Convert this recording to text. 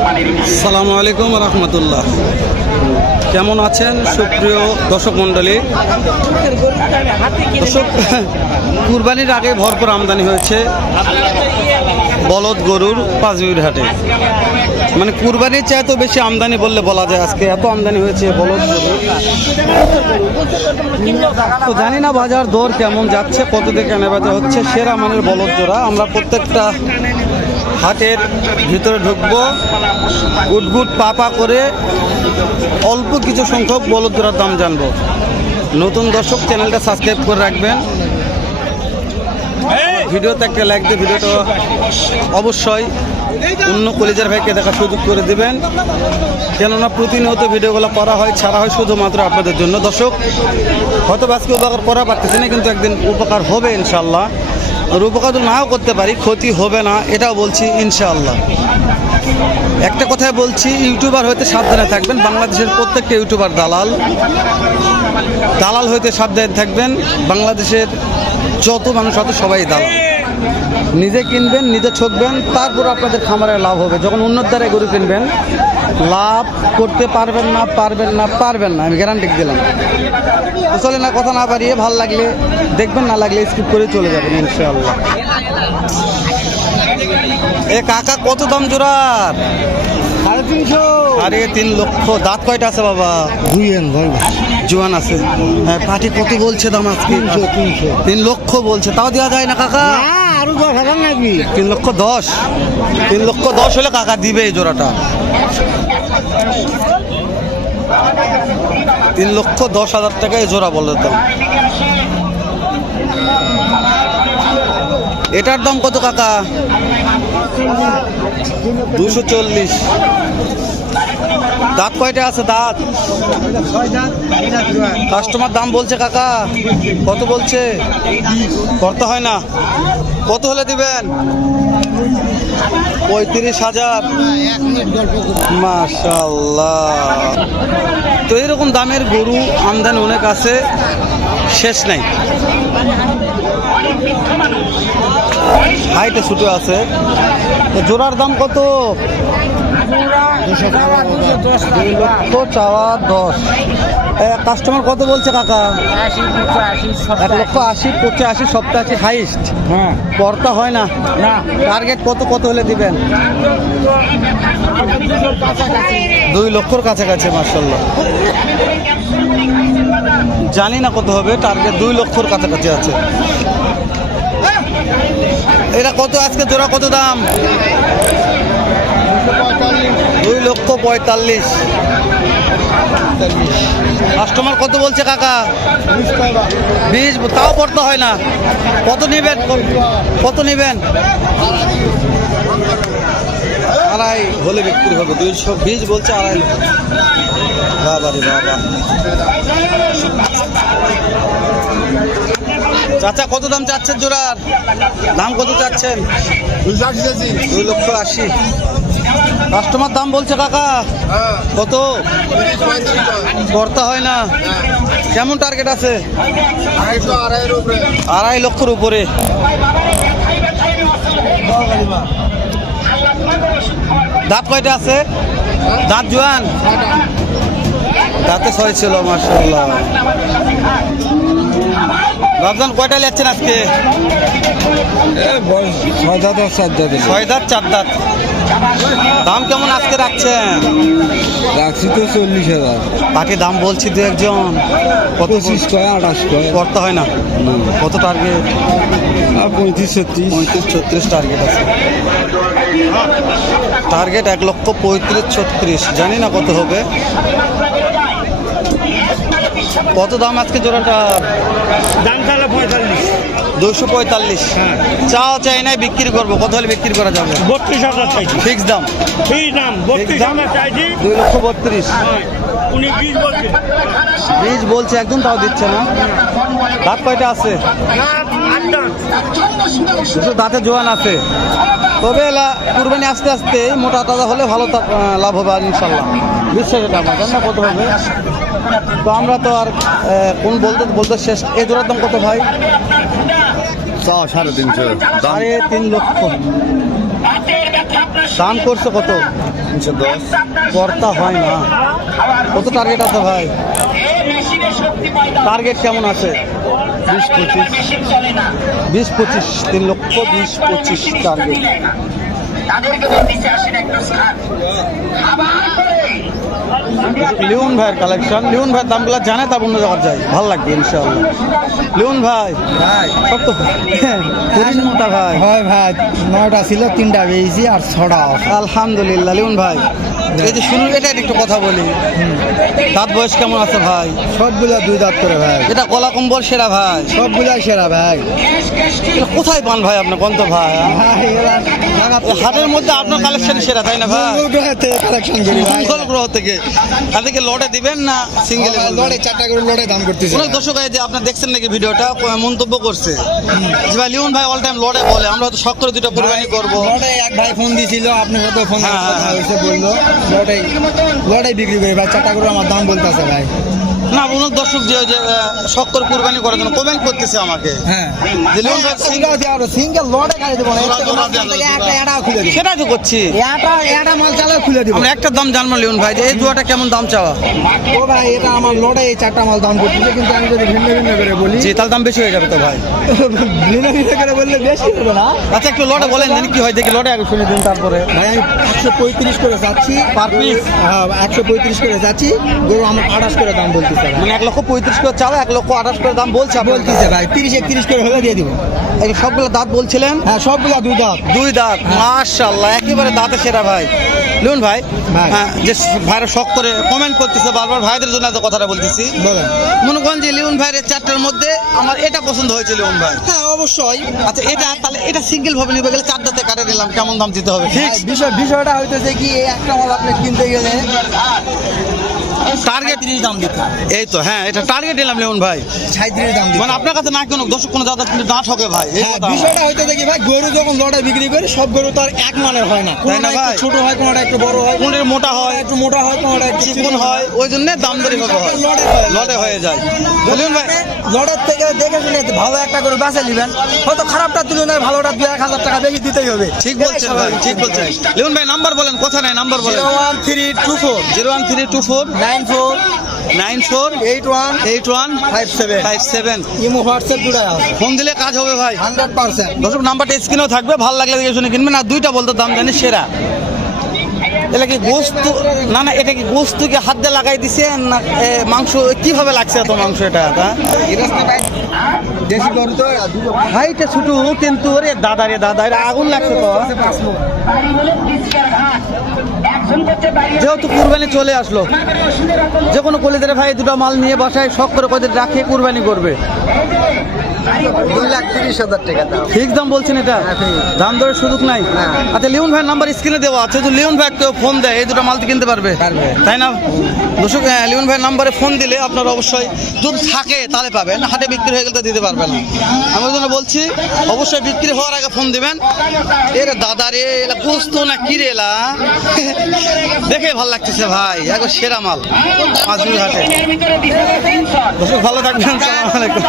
আসসালামু আলাইকুম রহমতুল্লাহ। কেমন আছেন সুপ্রিয় দর্শক মণ্ডলী? দর্শক, কুরবানির আগে ভরপুর আমদানি হয়েছে বলদ গরুর পাঁচবিবির হাটে। মানে কুরবানির চেয়ে এত বেশি আমদানি বললে বলা যায়। আজকে এত আমদানি হয়েছে বলদ গরু, তো জানি না বাজার দর কেমন যাচ্ছে, কত দিয়ে কেনা বেচা হচ্ছে। সেরা মানের বলদ জোড়া। আমরা প্রত্যেকটা হাটের ভিতরে ঢুকবো, গুটগুট পা করে অল্প কিছু সংখ্যক বলদ জোড়ার দাম জানবো। নতুন দর্শক চ্যানেলটা সাবস্ক্রাইব করে রাখবেন, ভিডিওতে একটা লাইক দিয়ে ভিডিওটা অবশ্যই অন্য কলেজের ভাইকে দেখার সুযোগ করে দেবেন, কেননা প্রতিনিয়ত ভিডিওগুলো করা হয়, ছাড়া হয় শুধুমাত্র আপনাদের জন্য। দর্শক, হয়তো আজকে উপকার করা পারতেছি না, কিন্তু একদিন উপকার হবে ইনশাল্লাহ। আর উপকার তো নাও করতে পারি, ক্ষতি হবে না এটাও বলছি ইনশাআল্লাহ। একটা কথাই বলছি, ইউটিউবার হইতে সাবধানে থাকবেন। বাংলাদেশের প্রত্যেকটা ইউটিউবার দালাল হইতে সাবধানে থাকবেন। বাংলাদেশের যত মানুষ আছে সবাই দালাল। নিজে কিনবেন, নিজে ঠকবেন, তারপর আপনাদের খামারে লাভ হবে। যখন অন্যের দ্বারা গরু কিনবেন, লাভ করতে পারবেন না, আমি গ্যারান্টি দিলাম। তো চলে না, কথা না বাড়িয়ে, ভাল লাগলে দেখবেন, না লাগলে স্কিপ করে চলে যাবেন ইনশাআল্লাহ। এ কাকা, কত দাম জোড়ার? 3.5 লক্ষ। দাঁত কয়টা আছে বাবা? জোয়ান আছে। হ্যাঁ, পাটি কত বলছে দাম আজকে? 3 লক্ষ বলছে। তাও দেওয়া যায় না কাকা? আরো 10,000 নাকি? 3,10,000। 3,10,000 হলে কাকা দিবে এই জোড়াটা। 3,10,000 টাকা এই জোড়া বলে দাম। এটার দাম কত কাকা? 240। দাঁত কয়টা আছে? দাঁত কাস্টমার দাম বলছে কাকা, কত বলছে? করতে হয় না, কত হলে দিবেন? 35,000। মাশাআল্লাহ। তো এরকম দামের গরু আমদানি অনেক আছে, শেষ নাই। হাইটে ছুটে আছে। জোড়ার দাম কত? 2 লক্ষ চাওয়া 10। কাস্টমার কত বলছে কাকা? 1,80,000, 85, সপ্তাহে হাইস্ট। হ্যাঁ, পড়তা হয় না। টার্গেট কত হলে দিবেন? 2 লক্ষর কাছাকাছি। মাশাআল্লাহ। জানি না কত হবে, টার্গেট 2 লক্ষর কাছাকাছি আছে। এটা কত আজকে জোড়া, কত দাম? 2,45,000। কাস্টমার কত বলছে কাকা? 20। তাও পড়তে হয় না। কত নেবেন? 2.5 হলে বিক্রি হবে। 220 বলছে, 2.5 লক্ষ। বাবা রে বাবা। চাচা, কত দাম চাচ্ছেন জোড়ার? দাম কত চাচ্ছেন? 2,80,000। কাস্টমার দাম বলছে কাকা কত? করতে হয় না। কেমন টার্গেট আছে? 2.5 লক্ষর উপরে। দাঁত কয়টা আছে? দাঁত জোয়ান? দাঁতে 6 ছিল। মাশাআল্লাহ। বাবজান, কয়টা নিচ্ছেন আজকে? 6 দাঁত 4 দাঁত। 6 দাঁত 4 দাঁত। দাম কেমন আজকে রাখছেন? রাখছি তো 40,000। তাকে দাম বলছি দু একজন। কত? 25 কয়, 28 কয়। করতে হয় না। কত টার্গেট? 35-36 টার্গেট আছে। টার্গেট 1,35,36। জানি না কত হবে। কত দাম আজকে জোড়াটা? দাম তাহলে 45। 245। চাও চাই নাই, বিক্রি করবো। কত হলে বিক্রি করা যাবে? 32,000 চাইছি। ফিক্স দাম? ঠিক দাম 32,000 চাইছি। 2,32,000। উনি 20 বলছে। 20 বলছে, একদম তাও দিচ্ছে না। দাঁত কয়টা আছে? 8 দাঁত। দাঁতে জোয়ান আছে। তবে কুরবানি আস্তে আস্তে মোটা তাজা হলে ভালো লাভ হবে আর ইনশাল্লাহ। বিশ্বাস এটা আমার। জানি না কত হবে। তো আমরা তো আর কোন বলতে শেষ। এই জোড়ার দাম কত ভাই? 3.5 3.5 লক্ষ। দাম করছে কত? 310। কর্তা হয় না। কত টার্গেট আছে ভাই? টার্গেট কেমন আছে? 20-25। 3 লক্ষ 20-25 টার্গেট। লিওন ভাইয়ের কালেকশন। লিওন ভাইয়ের দামগুলো জানে, তার অন্য জায়গায় যায়, ভালো লাগবে ইনশাআল্লাহ। লিওন ভাই সব তো পুরিন মোটা ভাই। হয় ভাই, 9টা ছিল, 3টা বেরিয়েছি আর 6টা আছে। আলহামদুলিল্লাহ। লিওন ভাই এই যে শুনুন, এটা একটু কথা বলি, দাঁত বয়স কেমন আছে ভাই? সবগুলা 2 দাঁত করে ভাই, এটা কলা কম্বল সেরা ভাই। সবগুলাই সেরা ভাই। এটা কোথায় পান ভাই আপনি কোন তো ভাই? ভাই এরা হাটের মধ্যে আপনার কালেকশন সেরা, তাই না ভাই? কালেকশন করি ভাই। মঙ্গল গ্রহ থেকে। তাদেরকে লটে দিবেন না সিঙ্গেল? লড়ে 4টা করে লড়ে দাম করতেছে। অনেক দর্শক আছে যে আপনার দেখছেন নাকি ভিডিওটা, মন্তব্য করছে যে ভাই লিওন ভাই অল টাইম লড়ে বলে, আমরা হয়তো শখ করে 2টা কুরবানি করবো। লড়ে এক ভাই ফোন দিছিল, আপনার সাথে ফোন হ্যাঁ, কথা হ্যাঁ। হয়েছে, বললো লড়াই বিক্রি করে ভাই, 4টা করে আমার দাম বলতেছে ভাই। না, অনেক দর্শক যে শখ করে কুরবানি করার জন্য কমেন্ট করতেছে আমাকে হ্যাঁ, যে লিওন ভাই সিঙ্গেল লড়ে গাড়ি দেবো না, একটা খুলে দিব। সেটাই তো করছি। এটা মাল চালা খুলে দিব। আমরা একটা দাম জানবো লিওন ভাই, যে এই জুয়াটা কেমন দাম চাওয়া? ও ভাই, এটা আমার লড়ে এই 4টা মাল দাম করতেছে, কিন্তু আমি যদি ভিন্ন ভিন্ন করে বলি, জি তাহলে দাম বেশি হয়ে যাবে তো ভাই। ভিন্ন ভিন্ন করে বললে বেশি হবে না আচ্ছা একটু লটে বলেন জানি কি হয়, দেখি লটে আগে শুনে দিন তারপরে। ভাই। আমি 135 করে যাচ্ছি Per piece? হ্যাঁ, 135 করে যাচ্ছি। গরু আমার 28 করে দাম বলতেছে ভাই। মানে 1,35,000 করে চাও, 1,28,000 করে দাম বলছে আপনার। বলতেছে ভাই 30-31 করে হলে দিয়ে দিব। এই সবগুলো দাঁত বলছিলেন? হ্যাঁ, সবগুলা 2 দাঁত। 2 দাঁত, মাশাআল্লাহ, একেবারে দাঁতে সেরা ভাই। লিওন ভাই ভাই। যে ভাইরা শখ করে কমেন্ট করতেছে বারবার, ভাইদের জন্য এত কথাটা বলতেছি। বলেন। মনে করেন যে লিওন ভাইয়ের 4টার মধ্যে আমার এটা পছন্দ হয়েছে লিওন ভাই। হ্যাঁ, অবশ্যই। আচ্ছা এটা তাহলে এটা সিঙ্গেল ভাবে নিবে গেলে 4 দাঁতে কাটে নিলাম, কেমন দাম দিতে হবে? ভাই, বিষয়টা হইতেছে কি, এই একটা মাল আপনি কিনতে গেলে টার্গেট 30 দাম দিতে হবে। এই তো, হ্যাঁ এটা টার্গেট নিলাম লিওন ভাই। 37 দাম দিতে মানে হবে। আপনার কাছে না কোনো দর্শক কোনো দাদা কিন্তু না ঠকে ভাই, এই হ্যাঁ, কথা আমার। বিষয়টা হইতেছে কি ভাই, গরু যখন লড়াই বিক্রি করে, সব গরু তো আর এক মানের হয় না। তাই না কোনটা ভাই? একটু ছোট হয়, কোনটা একটু বড় হয়, কোনটা মোটা হয়, একটু মোটা হয়, কোনটা একটু চিকন হয়, ওই জন্য দাম দরি হবে হয়, লটে হয়ে যায়। লিওন ভাই লড়ার থেকে দেখে শুনে ভালো একটা করে বাঁচে নেবেন, হয়তো খারাপটা তুলনায় ভালোটা 2-1000 টাকা বেশি দিতেই হবে। ঠিক বলছেন ভাই, ঠিক বলছেন। লিওন ভাই নাম্বার বলেন, কথা নাই, নাম্বার বলেন। 01324 01324 94 94 81 81 57। 57। ইমো হোয়াটসঅ্যাপ দুটাই আছে। ফোন দিলে কাজ হবে ভাই। 100%। দর্শক নাম্বারটা স্ক্রিনেও থাকবে, ভালো লাগলে দেখে শুনে কিনবেন। আর 2টা বলতে দাম জানি সেরা। এটা কি গোস্ত? না না, এটা কি গোস্ত কি হাত দিয়ে লাগাই দিছে না মাংস? কিভাবে লাগছে এত মাংস এটা? দেশি গরু তো হাইটে ছোটো কিন্তু রে দাদা, রে দাদা, এটা আগুন লাগছে তো। যেহেতু কুরবানি চলে আসলো, যে কোনো কলিদের ভাই 2টা মাল নিয়ে বাসায় শখ করে কদিন রাখে কুরবানি করবে। 2,30,000 টাকা দাম। ফিক্স দাম বলছেন এটা? দাম দরের সুযোগ নাই? আচ্ছা লিওন ভাইয়ের নাম্বার স্ক্রিনে দেওয়া আছে, যদি লিওন ভাই কেউ ফোন দেয় এই 2টা মাল তো কিনতে পারবে, তাই না দর্শক? লিওন ভাইয়ের নাম্বারে ফোন দিলে আপনারা অবশ্যই, যদি থাকে তাহলে পাবেন, হাটে বিক্রি হয়ে গেলে তো দিতে পারবে না। আমি ওই জন্য বলছি অবশ্যই বিক্রি হওয়ার আগে ফোন দিবেন। এর দাদা রে, এলা গোস্ত না কি রে এলা? দেখে ভালো লাগতেছে ভাই, একবার সেরা মাল পাঁচবির হাটে। দর্শক ভালো থাকবেন, আসসালামু আলাইকুম।